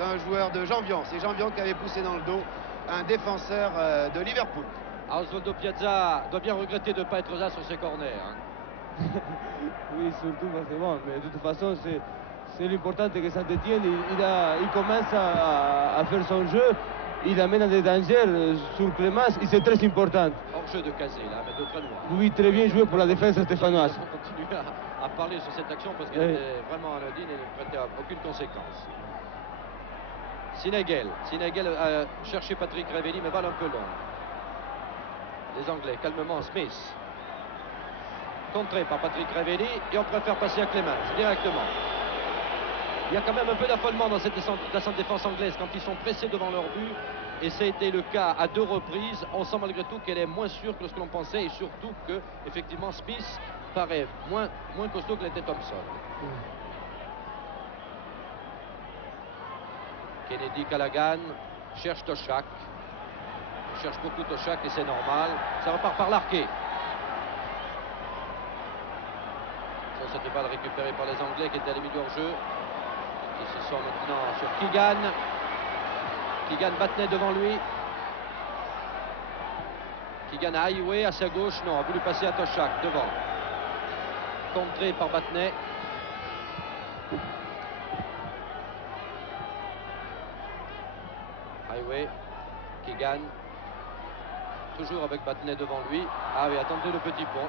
d'un joueur de Janvion. C'est Janvion qui avait poussé dans le dos un défenseur de Liverpool. Osvaldo Piazza doit bien regretter de ne pas être là sur ses corners. Hein. Oui, surtout parce que bon, mais de toute façon, c'est l'important que Saint-Étienne, il commence à faire son jeu, il amène des dangers sur Clémence, et c'est très important. Hors jeu de Cazé, là, mais de très loin. Oui, très bien joué pour la défense stéphanoise. On continue à parler sur cette action parce qu'elle était vraiment anodine et ne prêtait aucune conséquence. Sinegel a cherché Patrick Révéli, mais balle un peu longue. Les Anglais, calmement, Smith. Contré par Patrick Révéli et on préfère passer à Clémence directement. Il y a quand même un peu d'affolement dans cette défense anglaise quand ils sont pressés devant leur but. Et ça a été le cas à 2 reprises. On sent malgré tout qu'elle est moins sûre que ce que l'on pensait et surtout que, effectivement, Smith paraît moins costaud que l'était Thompson. Kennedy Callaghan cherche Toshak. Il cherche beaucoup Toshak et c'est normal. Ça repart par Larquet. Sur cette balle récupérée par les Anglais qui étaient à la milieu hors jeu. Ils se sont maintenant sur Keegan. Keegan Battenet devant lui. Keegan à Highway à sa gauche. Non, a voulu passer à Toshak devant. Contré par Battenet. Highway. Keegan. Toujours avec Battenet devant lui. Ah oui, attendez le petit pont.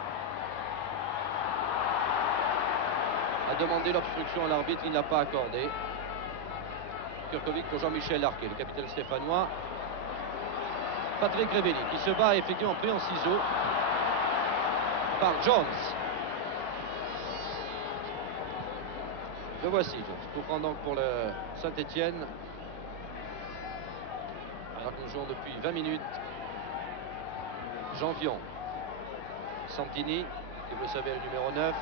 A demandé l'obstruction à l'arbitre, il n'a pas accordé. Kurkovic pour Jean-Michel Larquet, le capitaine stéphanois. Patrick Révéli qui se bat effectivement pris en ciseaux par Jones. Le voici, Jones. Coup franc donc pour le Saint-Étienne. Alors que nous jouons depuis 20 minutes. Janvion. Santini, qui vous le savez, le numéro 9.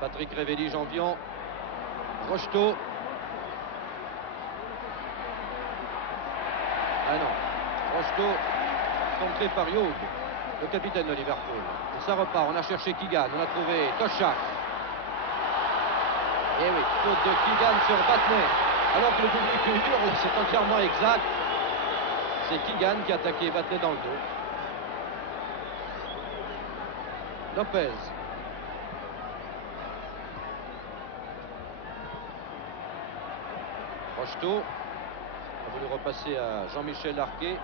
Patrick Révéli, Janvion. Rocheteau. Ah non. Rocheteau, contré par Young, le capitaine de Liverpool. Et ça repart. On a cherché Keegan. On a trouvé Toshak. Et oui, faute de Keegan sur Battenet. Alors que le public hurle, c'est entièrement exact. C'est Keegan qui a attaqué Battenet dans le dos. Lopez. Rocheteau a voulu repasser à Jean-Michel Larquet,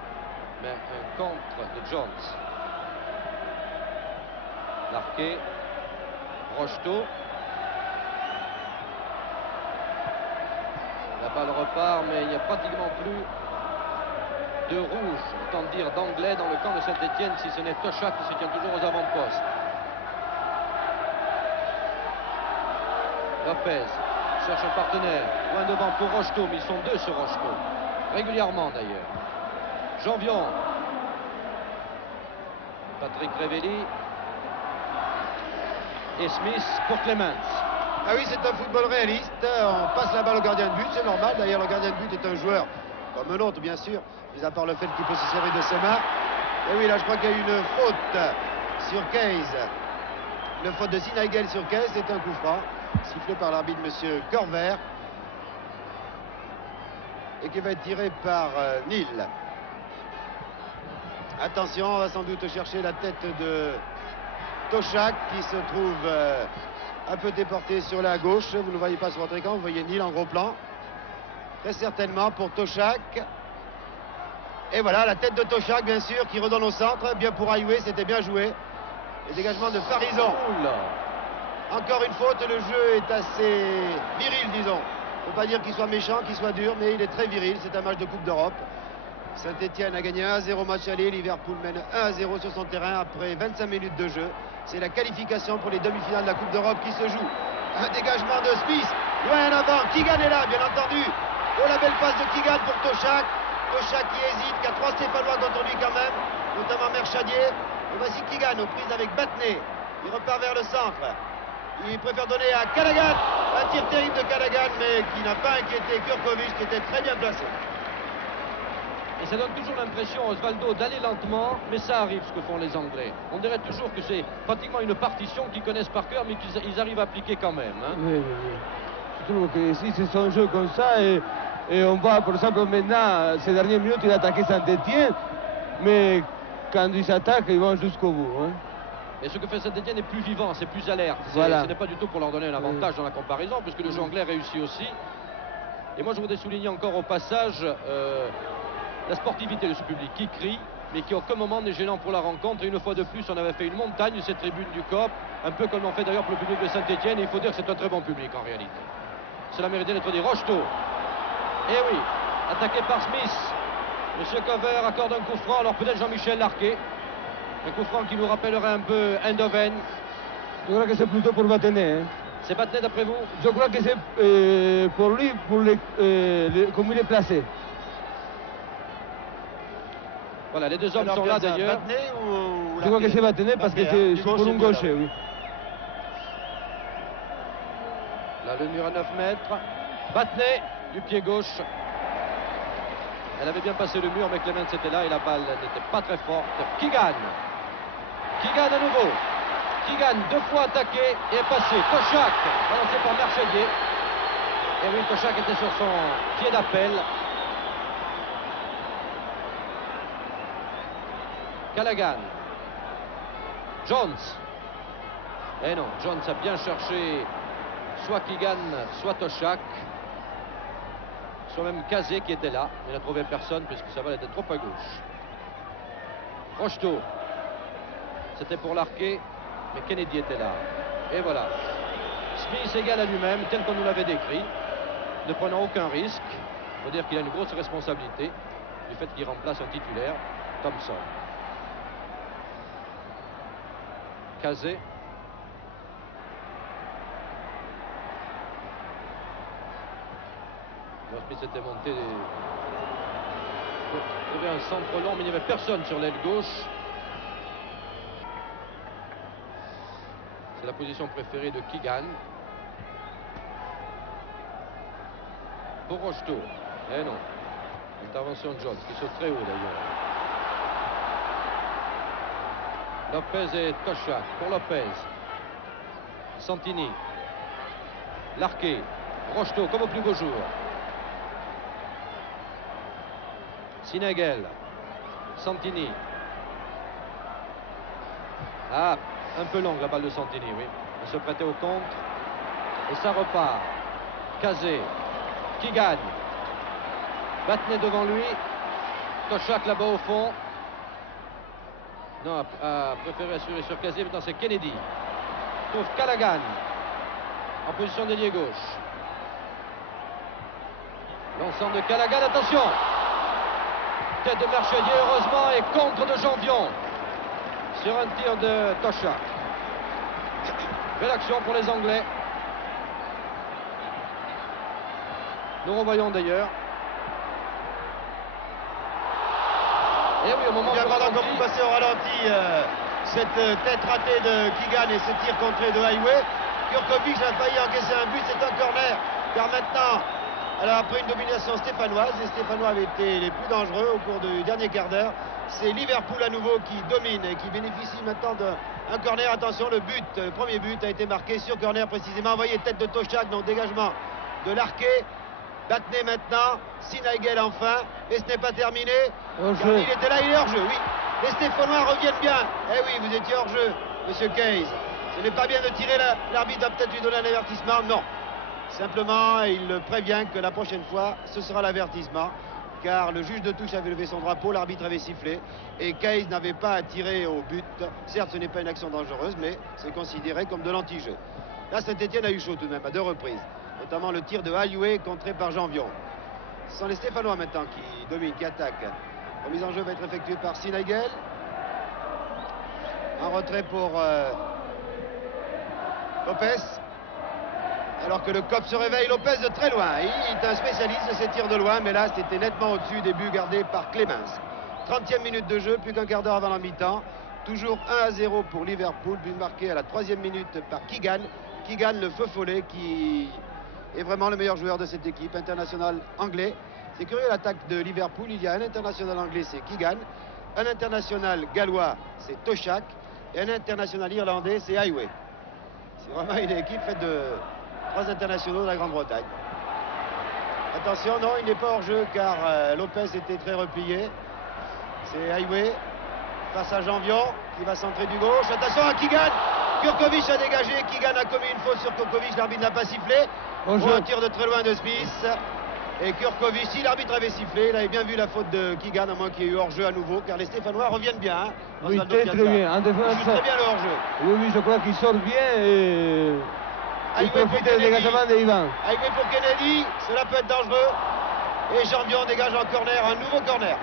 mais un contre de Jones. Larquet, Rocheteau. La balle repart, mais il n'y a pratiquement plus de rouge, autant dire d'anglais dans le camp de Saint-Étienne, si ce n'est Toshak qui se tient toujours aux avant-postes. Lopez cherche un partenaire, loin devant pour Rocheteau, mais ils sont 2 sur Rocheteau, régulièrement d'ailleurs. Janvion, Patrick Révéli et Smith pour Clémence. Ah oui, c'est un football réaliste. On passe la balle au gardien de but, c'est normal. D'ailleurs, le gardien de but est un joueur comme un autre, bien sûr, mis à part le fait qu'il peut se servir de ses mains. Et oui, là, je crois qu'il y a eu une faute sur Case. Le faute de Sinegel sur Case, c'est un coup franc, sifflé par l'arbitre, monsieur Corvert, et qui va être tiré par Neil. Attention, on va sans doute chercher la tête de Toshak, qui se trouve un peu déporté sur la gauche. Vous ne le voyez pas sur votre écran, vous voyez Neil en gros plan. Très certainement pour Toshak. Et voilà, la tête de Toshak, bien sûr, qui redonne au centre. Bien pour Highway, c'était bien joué. Et dégagement de Farison. Encore une faute, le jeu est assez viril, disons. Il ne faut pas dire qu'il soit méchant, qu'il soit dur, mais il est très viril. C'est un match de Coupe d'Europe. Saint-Étienne a gagné 1-0 match aller. Liverpool mène 1-0 sur son terrain après 25 minutes de jeu. C'est la qualification pour les demi-finales de la Coupe d'Europe qui se joue. Un dégagement de Smith, loin en avant. Keegan est là, bien entendu. Oh, la belle passe de Keegan pour Toshak. Toshak qui hésite, qui a 3 Stéphanois contre lui quand même, notamment Merchadier. Et voici Keegan aux prises avec Battenet. Il repart vers le centre. Il préfère donner à Callaghan. Un tir terrible de Callaghan, mais qui n'a pas inquiété Kurkovic, qui était très bien placé. Et ça donne toujours l'impression, Osvaldo, d'aller lentement, mais ça arrive ce que font les Anglais. On dirait toujours que c'est pratiquement une partition qu'ils connaissent par cœur, mais qu'ils arrivent à appliquer quand même. Hein. Oui. Je trouve que si c'est son jeu comme ça, et on voit, par exemple, maintenant, ces dernières minutes, il a attaqué Saint-Étienne, mais quand ils s'attaquent, ils vont jusqu'au bout. Hein. Et ce que fait Saint-Étienne est plus vivant, c'est plus alerte. Voilà. Ce n'est pas du tout pour leur donner un avantage dans la comparaison, puisque le jeu anglais réussit aussi. Et moi, je voudrais souligner encore au passage la sportivité de ce public qui crie, mais qui, à aucun moment, n'est gênant pour la rencontre. Et une fois de plus, on avait fait une montagne de cette tribune du COP, un peu comme on fait d'ailleurs pour le public de Saint-Étienne. Et il faut dire que c'est un très bon public, en réalité. Cela méritait d'être dit. Rocheteau. Eh oui, attaqué par Smith. Monsieur Cover accorde un coup franc, alors peut-être Jean-Michel Larquet. Un coup franc qui nous rappellerait un peu Eindhoven. Je crois que c'est plutôt pour Vatenet. Hein. C'est Battenet d'après vous? Je crois que c'est pour lui, comme il est placé. Voilà, les deux hommes sont là d'ailleurs. Je crois que c'est Vatenet parce que c'est pour un gaucher, oui. Là, le mur à 9 mètres. Battenet du pied gauche. Elle avait bien passé le mur, mais Clemens était là et la balle n'était pas très forte. Qui gagne? Qui gagne à nouveau? Qui gagne 2 fois attaqué et est passé. Toshak, balancé par Merchelier. Et oui, Toshak était sur son pied d'appel. Callaghan. Jones. Et non, Jones a bien cherché soit Keegan, soit Toshak. Soit même Kazé qui était là. Il n'a trouvé personne puisque sa balle était trop à gauche. Rocheteau. C'était pour Larquet, mais Kennedy était là. Et voilà. Smith égal à lui-même, tel qu'on nous l'avait décrit, ne prenant aucun risque. Il faut dire qu'il a une grosse responsabilité du fait qu'il remplace un titulaire, Thompson. Kazé. Smith était monté pour trouver un centre long, mais il n'y avait personne sur l'aile gauche. C'est la position préférée de Keegan. Pour Rocheteau. Eh non. Intervention de Jones, qui saute très haut d'ailleurs. Lopez et Toshak. Pour Lopez. Santini. Larquet. Rocheteau, comme au plus beau jour. Sinagel. Santini. Ah, un peu longue la balle de Santini, oui. Il se prêtait au contre. Et ça repart. Kazé. Qui gagne? Battenet devant lui. Toshak là-bas au fond. Non, a préféré assurer sur Kazé. Maintenant c'est Kennedy. Trouve Callaghan. En position d'ailier gauche. L'ensemble de Callaghan. Attention! Tête de Merchelier, heureusement, et contre de Janvion sur un tir de Toshak. Belle action pour les Anglais. Nous revoyons d'ailleurs. Et oui, au moment où quand vous passez au ralenti, cette tête ratée de Keegan et ce tir contré de Highway, Kurkovic a failli encaisser un but, c'est un corner. Car maintenant, alors après une domination stéphanoise, les Stéphanois avaient été les plus dangereux au cours du dernier quart d'heure. C'est Liverpool à nouveau qui domine et qui bénéficie maintenant d'un corner. Attention, le premier but a été marqué sur corner précisément. Vous voyez, tête de Toshak, donc dégagement de Larquet. Battenet maintenant, Sinagel enfin, mais ce n'est pas terminé. Il était là, il est hors jeu, oui. Les Stéphanois reviennent bien. Eh oui, vous étiez hors jeu, monsieur Case. Ce n'est pas bien de tirer, l'arbitre a peut-être lui donné un avertissement, non. Simplement, il prévient que la prochaine fois, ce sera l'avertissement, car le juge de touche avait levé son drapeau, l'arbitre avait sifflé, et Case n'avait pas à tirer au but. Certes, ce n'est pas une action dangereuse, mais c'est considéré comme de l'anti-jeu. Là, Saint-Étienne a eu chaud tout de même, à 2 reprises, notamment le tir de Highway contré par Janvion. Ce sont les Stéphanois maintenant qui dominent, qui attaquent. La mise en jeu va être effectuée par Sinagel. Un retrait pour Lopez. Alors que le COP se réveille, Lopez de très loin. Il est un spécialiste de ces tirs de loin, mais là, c'était nettement au-dessus des buts gardés par Clemens. 30e minute de jeu, plus qu'un quart d'heure avant la mi-temps. Toujours 1-0 pour Liverpool, but marqué à la 3e minute par Keegan. Keegan, le feu follet, qui est vraiment le meilleur joueur de cette équipe, international anglais. C'est curieux, l'attaque de Liverpool, il y a un international anglais, c'est Keegan. Un international gallois, c'est Toshak. Et un international irlandais, c'est Highway. C'est vraiment une équipe faite de 3 internationaux de la Grande-Bretagne. Attention, non, il n'est pas hors jeu car Lopez était très replié. C'est Highway face à Janvion qui va centrer du gauche. Attention à Keegan. Kurkovic a dégagé. Keegan a commis une faute sur Kurkovic. L'arbitre n'a pas sifflé. Pour un tir de très loin de Smith. Et Kurkovic, si l'arbitre avait sifflé, il avait bien vu la faute de Keegan, à moins qu'il y ait eu hors-jeu à nouveau, car les Stéphanois reviennent bien. Hein, oui, très bien. En défense, il joue très bien le hors-jeu. Oui, je crois qu'il sort bien et il profite du dégagement d'Ivan. Highway pour Kennedy, cela peut être dangereux. Et Janvion dégage un corner, un nouveau corner.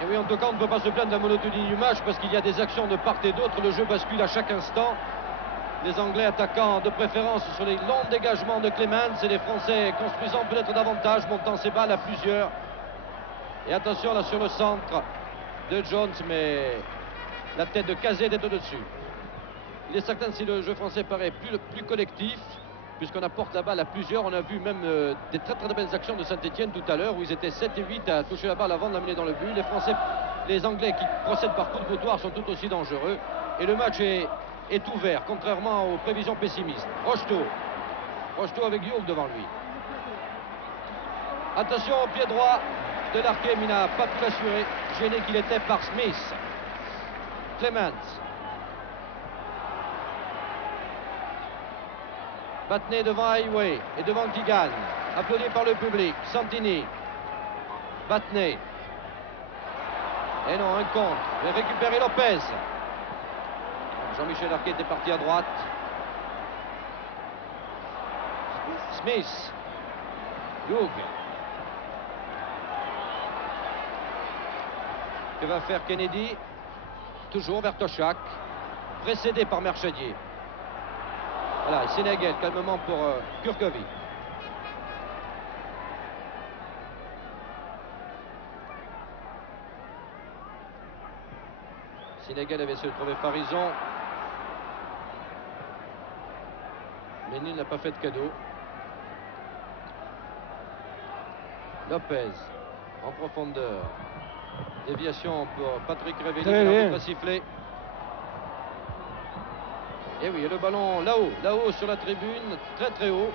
Et oui, en tout cas, on ne peut pas se plaindre de la monotonie du match parce qu'il y a des actions de part et d'autre. Le jeu bascule à chaque instant. Les Anglais attaquant de préférence sur les longs dégagements de Clemens et les Français construisant peut-être davantage, montant ses balles à plusieurs. Et attention là sur le centre de Jones, mais la tête de Cazet est au-dessus. Il est certain que si le jeu français paraît plus collectif, puisqu'on apporte la balle à plusieurs, on a vu même des très belles actions de Saint-Etienne tout à l'heure, où ils étaient 7 et 8 à toucher la balle avant de l'amener dans le but. Les Anglais qui procèdent par coup de boutoir sont tout aussi dangereux. Et le match est ouvert, contrairement aux prévisions pessimistes. Rocheteau avec Young devant lui. Attention au pied droit de Larquet, mais il n'a pas pu l'assurer, gêné qu'il était par Smith. Clemens. Battenay devant Highway et devant Keegan. Applaudi par le public. Santini. Battenay. Et non, un contre. Il va récupérer Lopez. Jean-Michel Larquet était parti à droite. Smith. Hugh. Que va faire Kennedy? Toujours vers Toshak. Précédé par Merchadier. Voilà, Sénégal calmement pour Kurkovic. Sénégal avait essayé de trouver Farison. Mais Nil n'a pas fait de cadeau. Lopez en profondeur. Déviation pour Patrick Révéli. L'arbitre a sifflé. Et oui, et le ballon là-haut sur la tribune, très haut.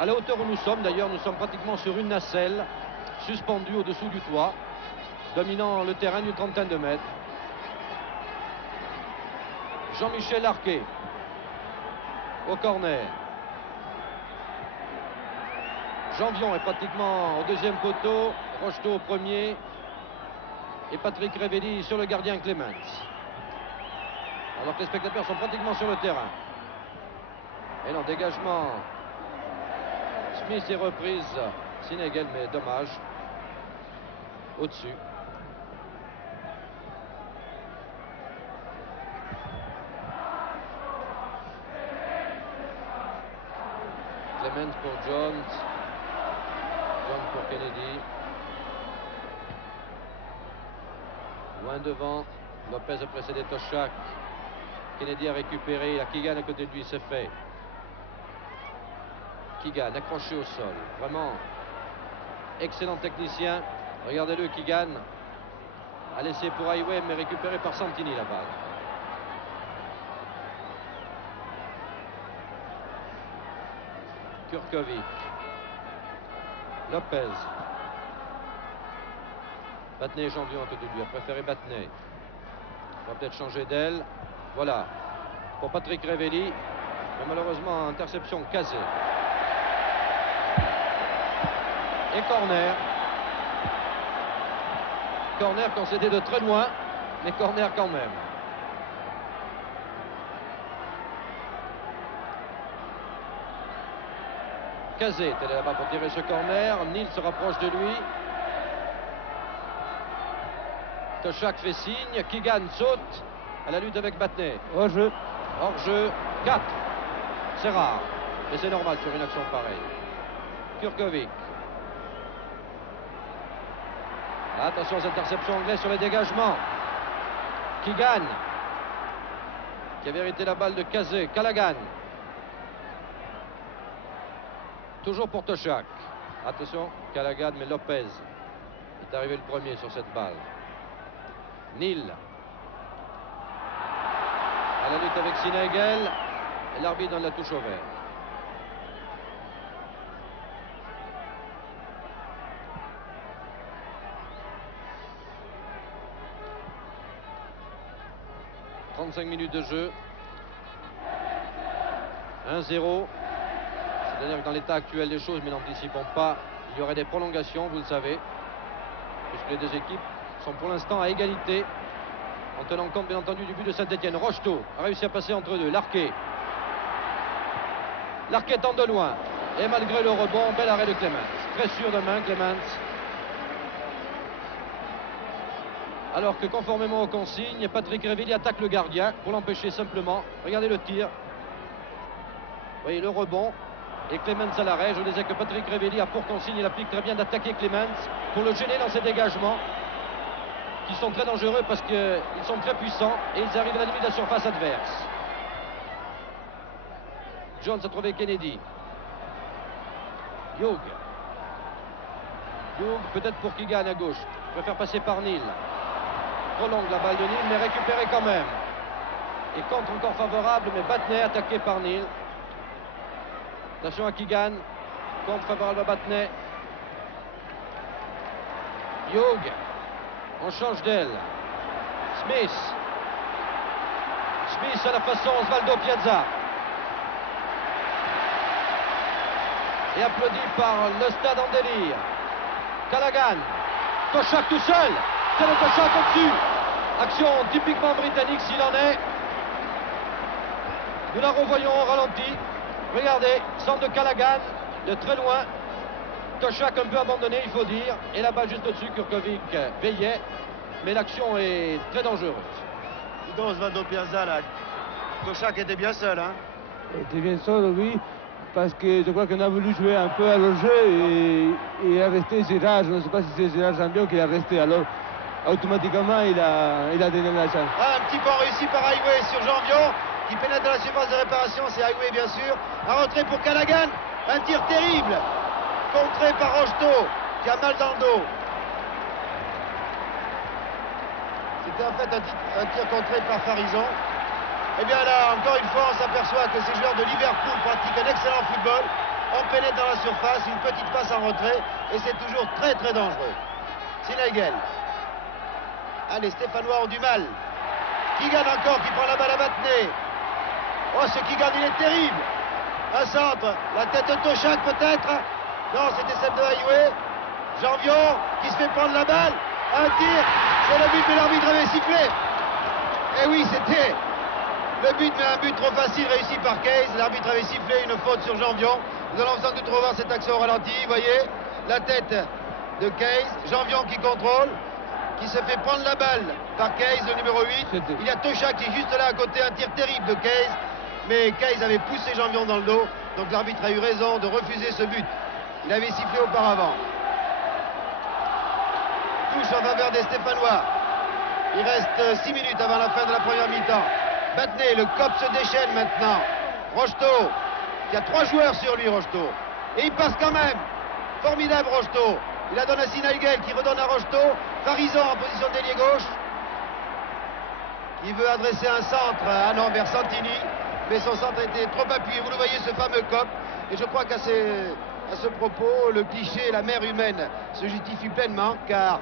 À la hauteur où nous sommes, d'ailleurs, nous sommes pratiquement sur une nacelle, suspendue au-dessous du toit, dominant le terrain d'une trentaine de mètres. Jean-Michel Larquet au corner. Janvion est pratiquement au deuxième poteau, Rocheteau au premier et Patrick Révéli sur le gardien Clemens. Alors que les spectateurs sont pratiquement sur le terrain. Et non, dégagement. Smith est reprise. Sénégal, mais dommage. Au-dessus. Clemens pour Jones. Jones pour Kennedy. Loin devant. Lopez a précédé Toshak. Kennedy a récupéré. À Keegan à côté de lui, c'est fait. Keegan accroché au sol. Vraiment excellent technicien. Regardez-le, Keegan a laissé pour Highway, mais récupéré par Santini la balle. Kurkovic. Lopez. Battenay et Janvion à côté de lui. A préféré Battenay. On va peut-être changer d'aile. Voilà. Pour Patrick Révéli. Mais malheureusement, interception Cazet. Et corner. Corner concédé de très loin. Mais corner quand même. Cazet est là-bas pour tirer ce corner. Nil se rapproche de lui. Toshak fait signe. Keegan saute à la lutte avec Battenay. Hors-jeu. Hors-jeu 4. C'est rare, mais c'est normal sur une action pareille. Kurkovic. Attention aux interceptions anglaises sur les dégagements. Keegan qui avait hérité la balle de Cazet. Callaghan. Toujours pour Toshak. Attention, Callaghan, mais Lopez est arrivé le premier sur cette balle. Nil. À la lutte avec Sénégal. Et l'arbitre donne la touche au vert. « 35 minutes de jeu. 1-0. C'est-à-dire que dans l'état actuel des choses, mais n'anticipons pas, il y aurait des prolongations, vous le savez, puisque les deux équipes sont pour l'instant à égalité, en tenant compte bien entendu du but de Saint-Etienne. Rocheteau a réussi à passer entre deux. Larquet tente de loin. Et malgré le rebond, bel arrêt de Clemens. Très sûr de main, Clemens. Alors que conformément aux consignes, Patrick Révéli attaque le gardien pour l'empêcher simplement. Regardez le tir. Vous voyez le rebond. Et Clemens à l'arrêt. Je disais que Patrick Révéli a pour consigne, il applique très bien d'attaquer Clemens pour le gêner dans ses dégagements, qui sont très dangereux parce qu'ils sont très puissants et ils arrivent à la limite de la surface adverse. Jones a trouvé Kennedy. Hughes, peut-être pour Keegan à gauche. Préfère passer par Neal. Trop longue la balle de Neal, mais récupérée quand même. Et contre encore favorable, mais Batney attaqué par Neal. Attention à Keegan. Contre favorable à Batney. Hughes. On change d'aile. Smith à la façon Osvaldo Piazza. Et applaudi par le stade en délire. Callaghan. Toshak tout seul. C'est le Toshak au-dessus. Action typiquement britannique s'il en est. Nous la revoyons au ralenti. Regardez, centre de Callaghan de très loin. Toshak un peu abandonné, il faut dire. Et la balle juste au-dessus, Kurkovic veillait. Mais l'action est très dangereuse. Dis donc, Osvaldo Piazza, là. Toshak était bien seul, hein. Il était bien seul, oui, parce que je crois qu'on a voulu jouer un peu à leur jeu et il est resté Gérard. Je ne sais pas si c'est Gérard Jambion qui est resté. Alors, automatiquement, il a donné la chance. Ah, un petit point réussi par Highway sur Jambion, qui pénètre dans la surface de réparation. C'est Highway, bien sûr. Un retrait pour Callaghan. Un tir terrible. Contré par Rocheteau, qui a mal dans le dos. C'était en fait un tir contré par Farison. Et bien là, encore une fois, on s'aperçoit que ces joueurs de Liverpool pratiquent un excellent football. On pénètre dans la surface, une petite passe en retrait, et c'est toujours très très dangereux. Sinagel. Allez, Stéphanois ont du mal. Keegan encore qui prend la balle à Batney. Oh, ce Keegan, il est terrible. Un centre, la tête de Toshak peut-être. Non, c'était celle de Highway. Janvion qui se fait prendre la balle. Un tir, c'est le but, mais l'arbitre avait sifflé. Et oui, c'était le but, mais un but trop facile réussi par Case. L'arbitre avait sifflé une faute sur Janvion. Nous allons sans doute revoir cette action au ralenti. Vous voyez, la tête de Case. Janvion qui contrôle, qui se fait prendre la balle par Case, le numéro 8. Il y a Toshak qui est juste là à côté, un tir terrible de Case. Mais Case avait poussé Janvion dans le dos. Donc l'arbitre a eu raison de refuser ce but. Il avait sifflé auparavant. Touche en faveur des Stéphanois. Il reste 6 minutes avant la fin de la première mi-temps. Batney, le cop se déchaîne maintenant. Rocheteau, qui a 3 joueurs sur lui, Rocheteau. Et il passe quand même. Formidable Rocheteau. Il la donne à Sinagel qui redonne à Rocheteau. Farison en position d'ailier gauche. Qui veut adresser un centre vers Santini. Mais son centre était trop appuyé. Vous le voyez, ce fameux cop. Et je crois qu'à ce propos, le cliché, la mère humaine se justifie pleinement. Car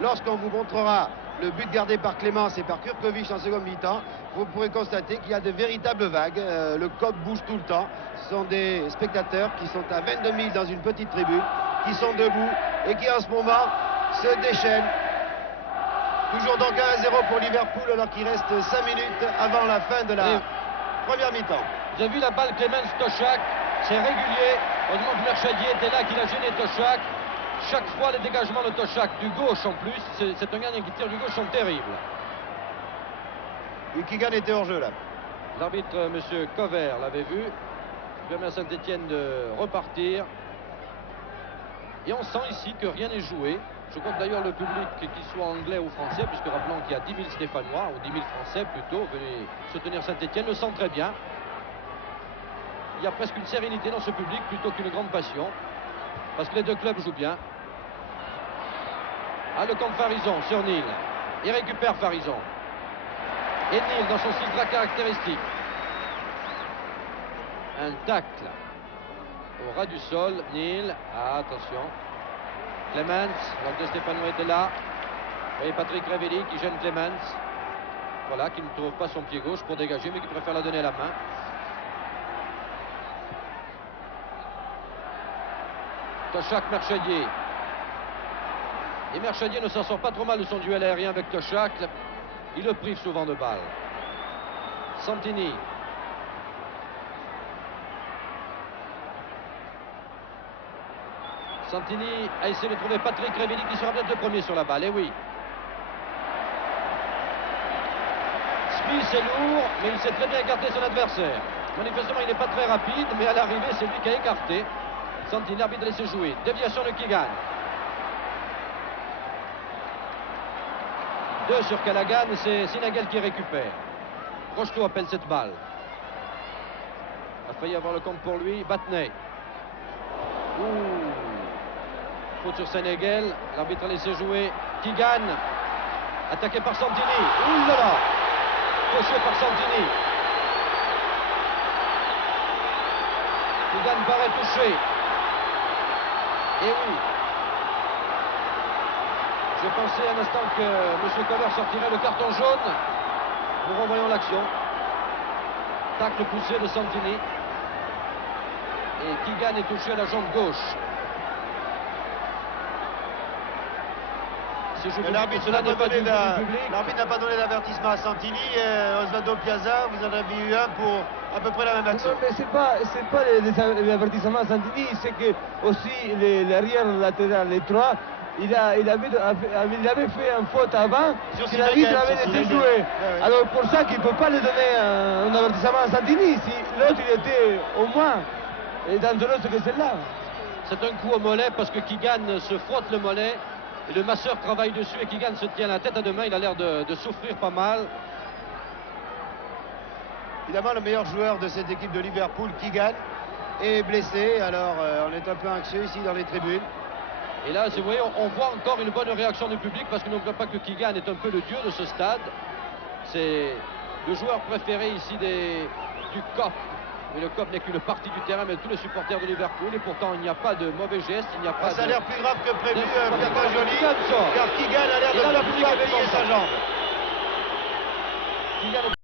lorsqu'on vous montrera le but gardé par Clemens et par Kurkovic en seconde mi-temps, vous pourrez constater qu'il y a de véritables vagues. Le cop bouge tout le temps. Ce sont des spectateurs qui sont à 22 000 dans une petite tribune, qui sont debout et qui en ce moment se déchaînent. Toujours donc 1-0 pour Liverpool alors qu'il reste 5 minutes avant la fin de la première mi-temps. Vous avez vu la balle Clemens-Toshak, c'est régulier. Heureusement que Merchadier était là, qu'il a gêné Toshak. Chaque fois, les dégagements de Toshak du gauche en plus, c'est un gardien qui tire du gauche, sont terribles. Et Keegan était hors jeu là. L'arbitre, M. Cover, l'avait vu. Il permet à Saint-Etienne de repartir. Et on sent ici que rien n'est joué. Je crois que d'ailleurs le public, qu'il soit anglais ou français, puisque rappelons qu'il y a 10 000 Stéphanois, ou 10 000 Français plutôt, venus soutenir Saint-Etienne, le sent très bien. Il y a presque une sérénité dans ce public plutôt qu'une grande passion. Parce que les deux clubs jouent bien. Ah, le camp de Farison sur Neal. Il récupère Farison. Et Neal dans son style très caractéristique. Un tacle au ras du sol. Neil. Ah, attention. Clemens. Donc de Stefano était là. Vous voyez Patrick Révéli qui gêne Clemens. Voilà, qui ne trouve pas son pied gauche pour dégager, mais qui préfère la donner à la main. Toshak, Merchadier. Et Merchadier ne s'en sort pas trop mal de son duel aérien avec Toshak. Il le prive souvent de balles. Santini. Santini a essayé de trouver Patrick Révéli qui sera peut-être le premier sur la balle. Et oui. Smith est lourd, mais il sait très bien écarter son adversaire. Manifestement, il n'est pas très rapide, mais à l'arrivée, c'est lui qui a écarté. Santini, l'arbitre a laissé jouer. Déviation de Keegan. 2 sur Callaghan, c'est Sinagel qui récupère. Rocheteau appelle cette balle. A failli avoir le compte pour lui. Batney. Faute sur Sinagel. L'arbitre a laissé jouer. Keegan. Attaqué par Santini. Ouh là là. Fauché par Santini. Keegan paraît touché. Et oui. J'ai pensé un instant que M. Kohler sortirait le carton jaune. Nous revoyons l'action. Tacle poussé de Santini. Et Keegan est touché à la jambe gauche. L'arbitre n'a pas donné d'avertissement à Santini. Osvaldo Piazza, vous en avez eu un pour à peu près la même action. Non, mais c'est pas l'avertissement à Santini, c'est que aussi l'arrière latéral, les trois, il avait fait une faute avant, que l'arbitre avait laissé jouer. Alors pour ça qu'il ne peut pas lui donner un avertissement à Santini, si l'autre il était au moins dangereux que celle-là. C'est un coup au mollet parce que Keegan se frotte le mollet. Et le masseur travaille dessus et Keegan se tient la tête à deux mains. Il a l'air de souffrir pas mal. Évidemment, le meilleur joueur de cette équipe de Liverpool, Keegan, est blessé. Alors, on est un peu anxieux ici dans les tribunes. Et là, vous voyez, on voit encore une bonne réaction du public parce que n'oublions pas que Keegan est un peu le dieu de ce stade. C'est le joueur préféré ici du COP. Mais le COP n'est qu'une partie du terrain, mais tous les supporters de Liverpool. Et pourtant, il n'y a pas de mauvais gestes, il n'y a pas ça a l'air plus grave que prévu, Pierre Joly, car Keegan a l'air de ne pas pouvoir plier sa jambe.